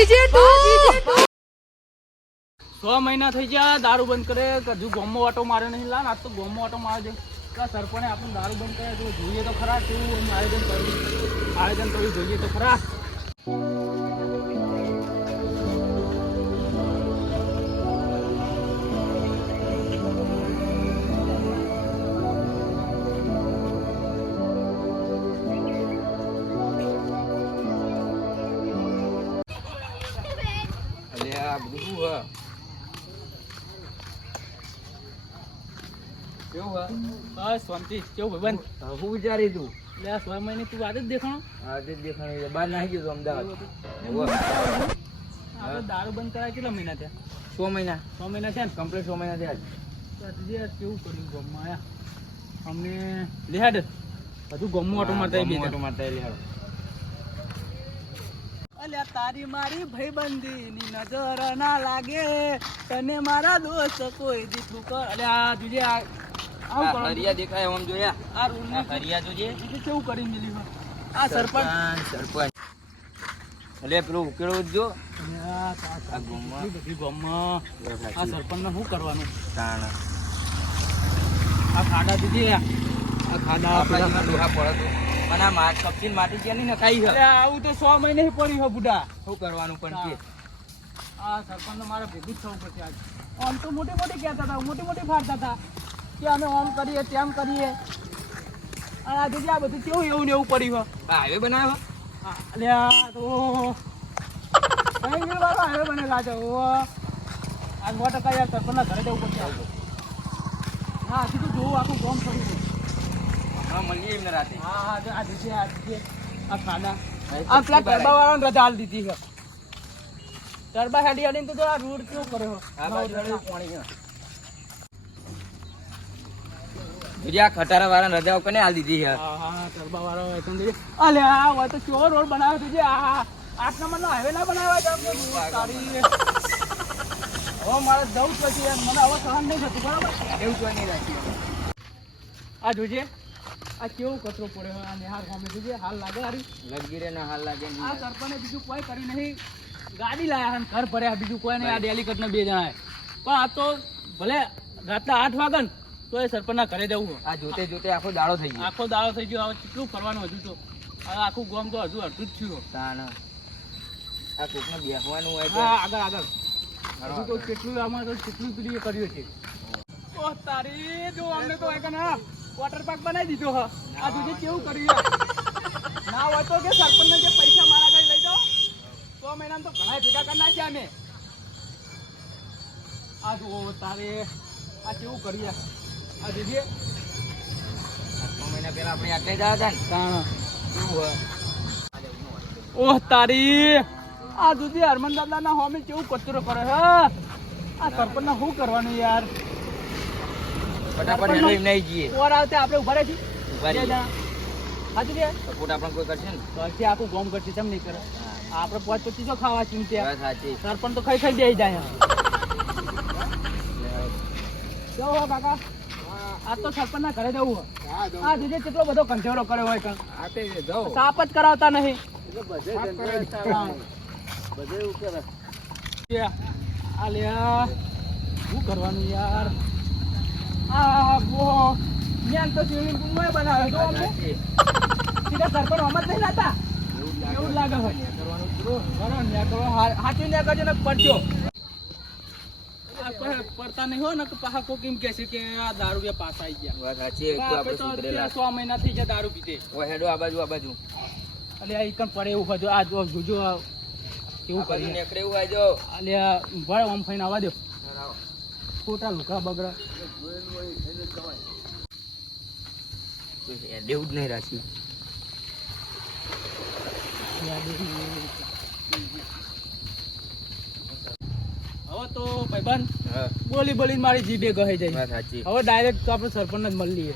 6 મહિના થઈ ગયા દારૂ બંધ કરે હજુ ગોમો ઓટો મારે નહીં લાન આજ તો ગોમો ઓટો મારે છે સરપંચે આપણને દારૂ બંધ કરે તો જોઈએ તો ખરા કેવું આયોજન કરવું જોઈએ તો ખરા શાંતિ કેવું ભાઈ હું વિચારી તું 6 મહિને તું આજે જ દેખાણો બહાર નાખી ગયો અમદાવાદ આપણે દારૂ બંધ કરાય કેટલા મહિના થયા 6 મહિના 6 મહિના છે ને કમ્પ્લીટ 6 મહિના થયા કેવું કર્યું ગામમાં આયા અમને લેહાડ બધું ગામમાં ઓટો મારતા અલ્યા તારી મારી ભાઈબંધીની નજર ના લાગે તને મારા દોસ્ત કોઈ દીઠું કર અલ્યા જોજે આ હરિયા દેખાય આમ જોયા આ રૂલ હરિયા જોજે કેવું કરી મિલી આ સરપંચ અલે પેલું ઉકેળો જો આ સરપંચ ને શું કરવાનું તાણ આ ખાડા દીધી આ ખાડા આપણા લોહા પડતો અને આ કપચી માટી ક્યાં નહીં નખાઈ છે આવું તો 6 મહિને પડ્યું છે બુડા શું કરવાનું પણ કે આ સરપંચ મારે ભેગું જ થવું પડશે આજ આમ તો મોટી કહેતા હતા મોટી ફાડતા હતા કે અમે આમ કરીએ તેમ કરીએ અને આ જોજે આ બધું કેવું એવું ને એવું પડ્યું હાઈવે બનાવ્યો અલ્યા તો કઈ વાળો હાઈવે બનેલા છે આ 9% યાર સરપંચના ઘરે જવું પડશે આવું હા સીધું જોવું આખું ગામ ફરી છે હા મળીએ એમને રાતે આ જોજે આ ખાડા આ પેલા ટરબા વાળાને રજા આલી દીધી છે ટરબા હાડીને તો આ રોડ કેવો કર્યો આ બાજુ પાણી આ ખટારા વાળા રજાઓ કને આલી દીધી છે હા ટરબા વાળો અલ્યા હોય તો કેવો રોડ બનાવ્યો છે આ 8 નંબરનો હાઈવે ના બનાવ્યો છે તારી હવે મારે જવું જ પછી મને હવે સહન નહીં થતું બરાબર એવું તો નહીં રાખી આ જોજે આ કેવો કચરો પડ્યો આ નિહાર સામે જોજે હાલ લાગે હારી લગીરે ના હાલ લાગે આ સરપંચે બીજું કોઈ કરી નહીં ગાડી લાયા અને ઘર ભર્યા બીજું કોઈ નહીં આ ડેલીકટના 2 જણા પણ આ તો ભલે રાતના 8 વાગે ને તો એ સરપંચના ઘરે જવું આ જોતે જોતે આખો દાડો થઈ ગયો આખો દાડો થઈ ગયો હવે કેટલું ફરવાનું હજુ તો હવે આખું ગામ તો હજુ અડધું જ થયું તાણ આ કોકને બેસવાનું હોય હા આગળ હજુ તો કેટલું આમાં તો કેટલું પેલું કર્યું છે ઓ તારી જો અમને તો એક ના વોટર પાર્ક બનાવી દીધો હ આ જોજે કેવું કર્યું ના હોય તો કે સરપંચને જે પૈસા મારા ઘરે લઈ જાઓ 6 મહિનામાં તો ઘણા ભેગા કરી નાખ્યા અમે આ જો તારે આ કેવું કર્યું આ જોજે 6 મહિના પહેલા આપણે આટલે જ હતા ને તાણ ઓહ તારી આ જોજે હરમન દાદાના હોમે કેવું કચરો કરે હે આ સરપંચને શું કરવાનું યાર ફટાફટ હેલો એમ નહીં જઈએ ઓર આવતે આપણે ઉભા રહી ઉભા રહી હાજી કે સપોર્ટ આપણને કોઈ કરશે ને તો કે આખું ગોમ કરશે તેમ નહીં કરે આપણે 25 ખાવા ચિંતા વાત સાચી સરપંચ તો ખાઈ દે જાય કેવો હો કાકા આ તો સરપંચના ઘરે જવું હો આ જોજે કેટલો બધો કંઠેડો કર્યો હોય કાં આતે જાઓ સાપ જ કરાવતા નહીં બધે એવું કરે આ લ્યા શું કરવાનું યાર આ બો ન્યાન તો સ્વિમિંગ પુલ માં બનાવ્યો તો અમને સીધા સરપંચ આમ જ નહીં લાતા એવું લાગે હોય કરવાનું કરો ન્યા કરો હાચું ન્યા કરજો ને પડજો પડતા નહીં હોય ને તો પાછા કોક એમ કહે છે કે આ દારૂ બે પાછા આવી ગયા વાત સાચી એક તો આપણે સુધરેલા 6 મહિના થઈ ગયા દારૂ પીતે ઓ હેડો આ બાજુ અલે આ ઈકન પડે એવું હજો આ જોજો કેવું કરી નેકડે એવું આજો અલે ભાઈ ઓમ ફઈને આવવા દો ખોટા લુકા બગડા દેવું જ નહીં રાખ્યું હવે તો ભાઈબંધ બોલીને મારી જીભે ગહે જાય હવે ડાયરેક્ટ તો આપણે સરપંચ જ મળી લઈએ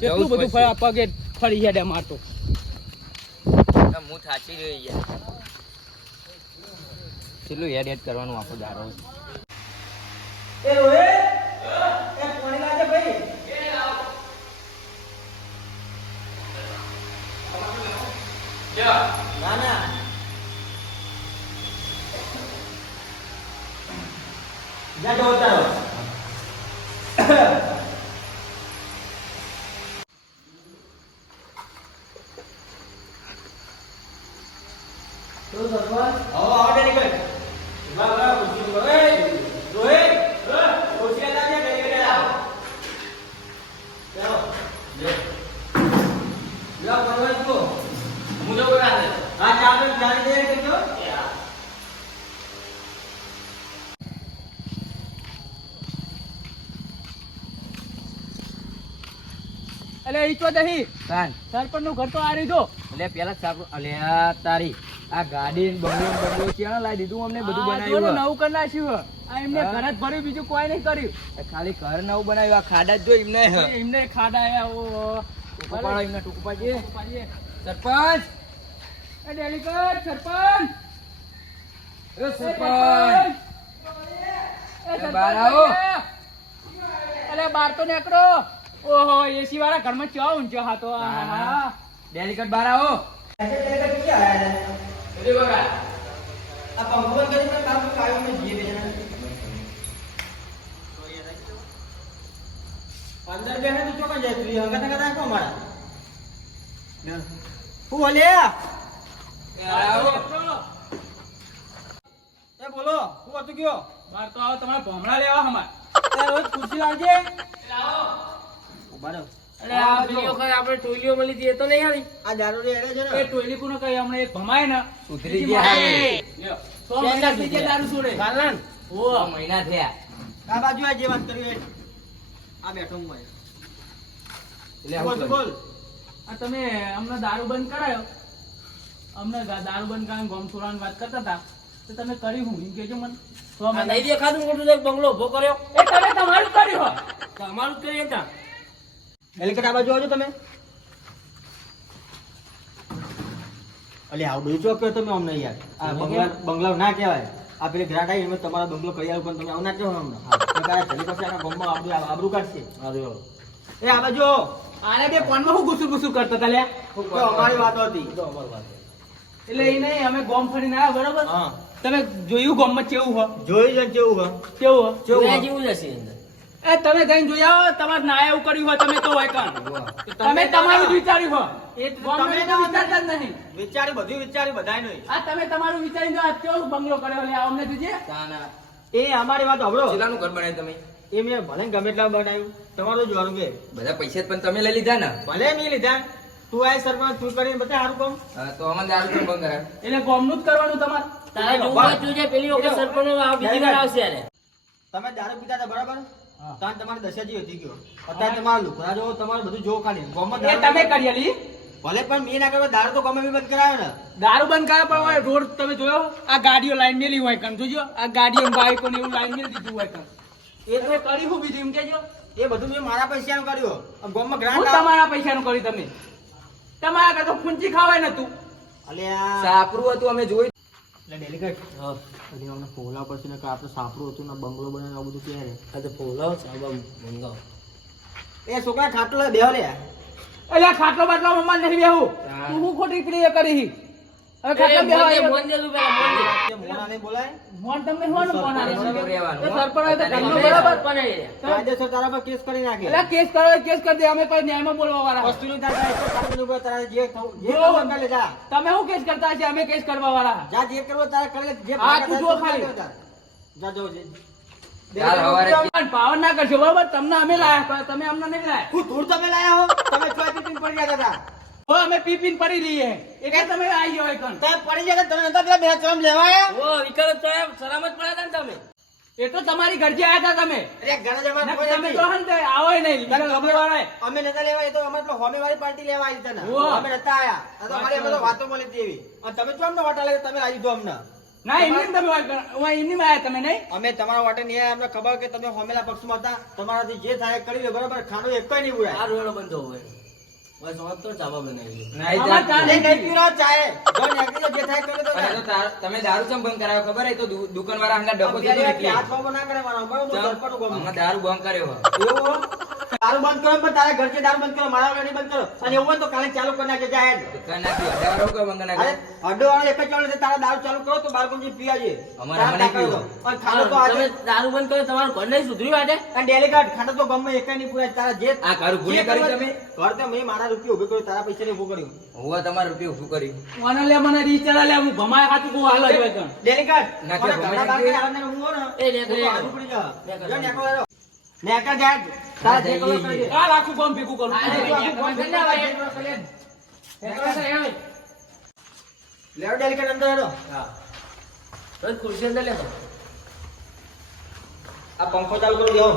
કેટલું બધું પગે ફરી ગયા મારતો હું થાચી રહ્યો યાર કેટલું હેડ કરવાનું આખો દારો એ રોહિત એ પાણી લાગે ભાઈ ના જા જો તારો તો સરપંચ આવો આવો નીકળ વાહ વાહ ખુશી રોહિત રોહિત ખુશી આલા કે ગઈ આવો ચાલો લો પરવાજ કો મુજો કરા દે હા ચાલો જાણી દે કે જો અલે ઈ તો દહી કાન સરપંચ નું ઘર તો આ રીધો એટલે પેલા સાપડું અલ્યા તારી આ ગાડી ને બંગલો ક્યાં લાવી દીધું અમને બધું નવું બનાવ્યું કરી નાખ્યું આ એમને હા? ઘર જ ભર્યું બીજું કોઈ નહીં કર્યું ખાલી ઘર નવું બનાવ્યું આ ખાડા જ જો એમને એમને ખાડા આયા ઓ ટૂંકો પાડો એમને ટૂંકો પાડીએ પાડીએ. સરપંચ એ ડેલીગેટ સરપંચ એ એ સરપંચ સરપંચ બહાર આવો. અરે બાર તો નીકળો ઓહો એસી વાળા ઘરમાં ચા ઊંચો હાતો આહા. ડેલિકેટ બહાર આવો અરે બગા આ પંખો બંધ કરી પણ કામ કાયો મે જીએ બેના અંદર બેહે તો ચોકા જાય તું હંગા નગા રાખો મારા હું બોલ્યા એ બોલો હું હતું ગયો બાર તો આવો તમારે ભમરા લેવા હમાર એ રોજ ખુરશી લાવજે લાવો ઉભા રહો અરે આ પેલી વખત આપણે ટોલીઓ મળી હતી એ તો નહીં આવી આ દારૂ રે છે એ ને ટોયલી કોનો કઈ હમણાં એક ભમાય ને સુધરી ગયા હવે. લ્યો. 100 મહિના થઈ ગયા દારૂ છોડે કાલન ઓ 6 મહિના થયા આ બાજુ આ જે વાત કરી એ આ બેઠો હું ભાઈ એટલે બોલ આવું બોલ આ તમે અમને દારૂ બંધ કરાયો અમને દારૂ બંધ કરાવીને ગોમ છોડવાની વાત કરતા હતા તો તમે કર્યું હું એમ કેજો મને 100 મહિના નહીં દેખાતું મોટું એક બંગલો ઉભો કર્યો એ તમે તમારું કર્યું હોય. તમારું જ કરીએ ત્યાં હેલિકોપ્ટર આ બાજુ આવજો તમે અલે આવું બધું ચોક કહો તમે અમને યાર આ બંગલા ના કહેવાય આ પેલી ગ્રાટ આવી એમાં તમારો બંગલો કરી આવ્યો પણ તમે આવું ના કહો ને અમને હેલિકોપ્ટર આના ગામમાં આબરૂ કાઢશે એ આ બાજુ આને બે ફોનમાં હું ગુસુ ગુસુ કરતા હતા લ્યા તો અમારી વાતો હતી એટલે એ નહીં અમે ગોમ ફરીને આવ્યા બરોબર હા તમે જોયું ગોમમાં કેવું હો જોઈ જાય કેવું હો કેવું હો જોયા જેવું જ હશે અંદર એ તમે જઈને જોઈ આવો તમારે ના એવું કર્યું હોય તમે તો હોય કાન તમે તમારું જ વિચાર્યું હોય એ ગોમનું તમે તો વિચારતા જ નહીં વિચારી બધું વિચારી બધાય નહીં આ તમે તમારું વિચારીને જો આ કેવો બંગલો કર્યો લે અમને જોજે તાના એ અમારી વાત સાંભળો કેટલાનું ઘર બનાવ્યું તમે એ મેં ભલે ગમે એટલા બનાવ્યું તમારું જોવાનું કે બધા પૈસા પણ તમે લઈ લીધા ને ભલે નહીં લીધા તું આ સરપંચ તું કરીને બતા સારું કામ હા, તો અમે દારૂ કેમ બંધ કરાવ્યું? એટલે ગોમનું જ કરવાનું તમારે તારે જોવું હોય જોજે પેલી વખત સરપંચ બીજી વાર આવશે અરે તમે દારૂ પીતા હતા બરાબર હા. તાન તમારી દશા જેવી હતી ગયો અત્યારે તમારા લુકડા જો તમારું બધું જો ખાલી ગામમાં એ દારૂ તમે કરેલી ભલે પણ મેં ના કર્યો દારૂ તો ગમે બી બંધ કરાયો ને દારૂ બંધ કરે પણ હોય રોડ તમે જોયો આ ગાડીઓ લાઈન મેલી હોય કન જોજો આ ગાડીઓ બાઈકો ને એવું લાઈન મેલી દીધું હોય કન એ તમે કરી હું બીજું એમ કેજો એ બધું મેં મારા પૈસાનું કર્યું આ ગામમાં હું ગ્રાન્ટ તમારા પૈસાનું કર્યું તમે તમારા કરતા ખૂંચી ખાવાય નતું અલ્યા સાપરું હતું અમે જોયું એટલે ડેલિકેટ એટલે અમને ફોલા પછી ને કે આપણે સાપરું હતું ને બંગલો બનાવ્યો આ બધું ક્યારે આ તો ફોલાવ ચાલવા મંગાવ એ છોકરા ખાટલો બેહો લે એટલે આ ખાટલો બાટલો મમ્મા નહીં બેહું હા. તું હું ખોટી ક્રિયા કરી હવે ખાટલો બેહવા આવ્યો. મોન દે તું પેલા મોન દે તે મોણા નહીં બોલાય મોન તમને હોવાનું મોન આવે છે. સરપંચ રહેવાનું. એ સરપંચ હોય તો ઘરનું બરાબર બરાબર પણ એ કાયદેસર તારા પર કેસ કરી નાખે એટલે કેસ કરો કેસ કરી દે અમે કોઈ ન્યાયમાં બોલવા વાળા વસ્તુની તારા એક ખાટલું ઉપર તારા જે થવું જે જો. કરવું કરી લે જા તમે શું કેસ કરતા છે અમે કેસ કરવા વાળા જા જે કરવો તારે કરી લે જે હા, ભાગે તું તારે જો તું ખાલી. કરી લે જા. જા જો જે ચાલ હવારે પણ પાવર ના કરશો બરાબર તમને અમે લાયા તમે અમને નહીં લાયા હું ધૂળ તમે લાયા હો તમે ચોઈ પીપીને પડી ગયા હતા હો અમે પીપીને પડી રહીએ એટલે તમે આવી ગયો કણ તમે પડી ગયા હતા, તમે નતા પેલા બે ચરમ લેવાયા ઓ વિકલ્પ તો એમ સલામત પડ્યા હતા ને તમે એ તો તમારી ઘરથી આવ્યા હતા તમે અરે ઘણા જમા ના, કોઈ તમે નથી. તો હન તે આવો નહીં તમે ગમે વાળા અમે નતા લેવા એ તો અમારે પેલો હોમે વાળી પાર્ટી લેવા આવી હતા ને ઓહ. અમે નતા આયા આ તો અમારી અમે તો વાતો મળી હતી એવી અને તમે જો અમને વાટા લાગે તમે રાજી દો અમને ના એમની તમે એમની માં આવ્યા તમે નહીં અમે તમારા વાટે નહીં આયા, અમને ખબર કે તમે હોમેલા પક્ષમાં હતા તમારાથી જે થાય એ કરી લો બરાબર ખાનો એક નહીં ઉડાય આ રોડ બંધો હોય બસ વાત તો ચાવા બનાવી નાઈ આમાં જા. ચાલ. નહીં પીરો ચાહે જો નીકળી જાઓ, જે થાય કરી લો અને તો તમે દારૂ કેમ બંધ કરાવ્યો ખબર હે? તો દુકાન વાળા હંગા ડબ્બો દીધો એટલે હાથ બાબો ના કરે મારો બરાબર હું સરપંચ ગમે અમે દારૂ બંધ કર્યો એવું હો? દારૂ બંધ કરો પણ તારા ઘર છે દારૂ બંધ કરો, મારા વાળા નહીં બંધ કરો. અને એવું હોય તો કાલે ચાલુ કરી નાખજો, જા હેડ. દુકાનમાંથી અઢારો કે મંગના અરે અડો વાળો એક જ ચાલુ છે, તારા દારૂ ચાલુ કરો તો બાળકો જે પીવા છે. અમારે હમણાં પીવું. અને ખાડો તો તમે આજે દારૂ બંધ કરો તમારું ઘર નહીં સુધર્યું આજે અને ડેલિકેટ ખાડો તો ગમે એકાઈ નહીં પૂરાય. તારા જે આ ઘર ભૂલી જે કરી કરવા- તમે? ઘર તો મેં મારા રૂપિયા ઉભો કર્યો, તારા પૈસા ઉભો કર્યું. હું તમારા રૂપિયા ઊભું કરી. મને લે મને રીચાર્જ લે હું ભમાય ખાતું કહું હાલો જ હોય કણ. ડેલિકેટ ના, મને કે ઘરના ગમે બાર તે- કાંઈ આવવાના હું હો ને, એ નેકળ, હું તો નેકળ. હાજુ પડી જા. નેકળ. જો નેકળ વાળો. નેકળ જા. તારા જે હા, કરો જઈએ, કરજે. કાલ આખું ગામ ભેગું કરું. હા, તું આખું નેકળ ફોન કરી નાખ, કરી નાખ. લેવો ડેલિકેટ અંદર હેડો. બસ ખુરશી અંદર લે આ પંખો ચાલુ કરી દેવો.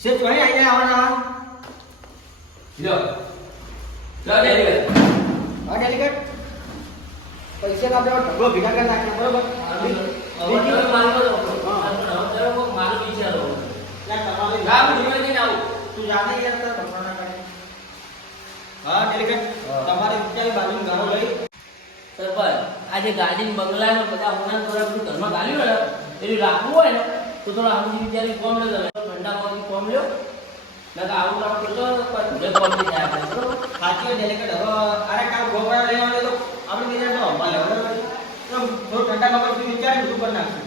છે તો અહીં આઈને આવવાના. હા ડેલિકેટ પૈસા તો આપણે ઢગલો ભેગા કરી નાખીએ, બરોબર? હવે તમે મારું કરો. હવે તમે મારું વિચારો તું જાને યાર તારા ભગવાનના કારણે. હા ડેલિકેટ તમારે વિચારી બાજુ ગાળો લઈ સરપંચ આજે ગાડી બંગલામાં બધા હોના થોડા બધું ઘરમાં ગાલ્યું ને એનું રાખવું હોય ને તો થોડા આમથી વિચારી ફોર્મ લો તમે ઠંડા પાણી ફોર્મ લ્યો નકર આવું કામ કરજો તો ફોર્મ થઈ જાય આપણે, બરોબર? સાચી ડેલિકેટ હવે અરે કાલ ગોબરા લઈ આવે તો આપણે બીજા તો અંબાલે બરોબર તો થોડું ઠંડા મગજ થી વિચારી બધું કરી નાખશું.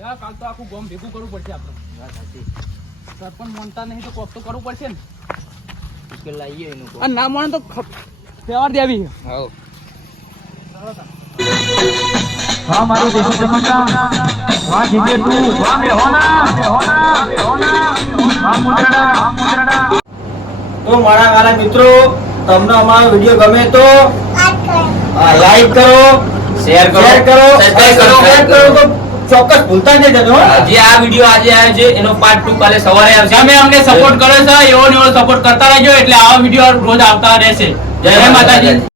યાર કાલ તો આખું ગામ ભેગું કરવું પડશે આપણે. સરપંચ માનતા નહીં તો કોક તો કરવું પડશે ને. ઉકેલ લાવીએ એનું કોક. અને ના માને તો ફેવાર દેવી. હાઉ. તો મારા વાલા મિત્રો તમને અમારો વિડીયો ગમે તો લાઈક કરો, શેર કરો, શેર કરો, સબસ્ક્રાઇબ કરો. સબસ્ક્રાઇબ કરો તો ચોક્કસ ભૂલતા નહીં જજો હો. જે આ વિડીયો આજે આવ્યો છે એનો પાર્ટ 2 કાલે સવારે આવશે. તમે અમને સપોર્ટ કરો છો એવો ને એવો સપોર્ટ કરતા રહેજો એટલે આવા વિડીયો રોજ આવતા રહેશે. જય માતાજી.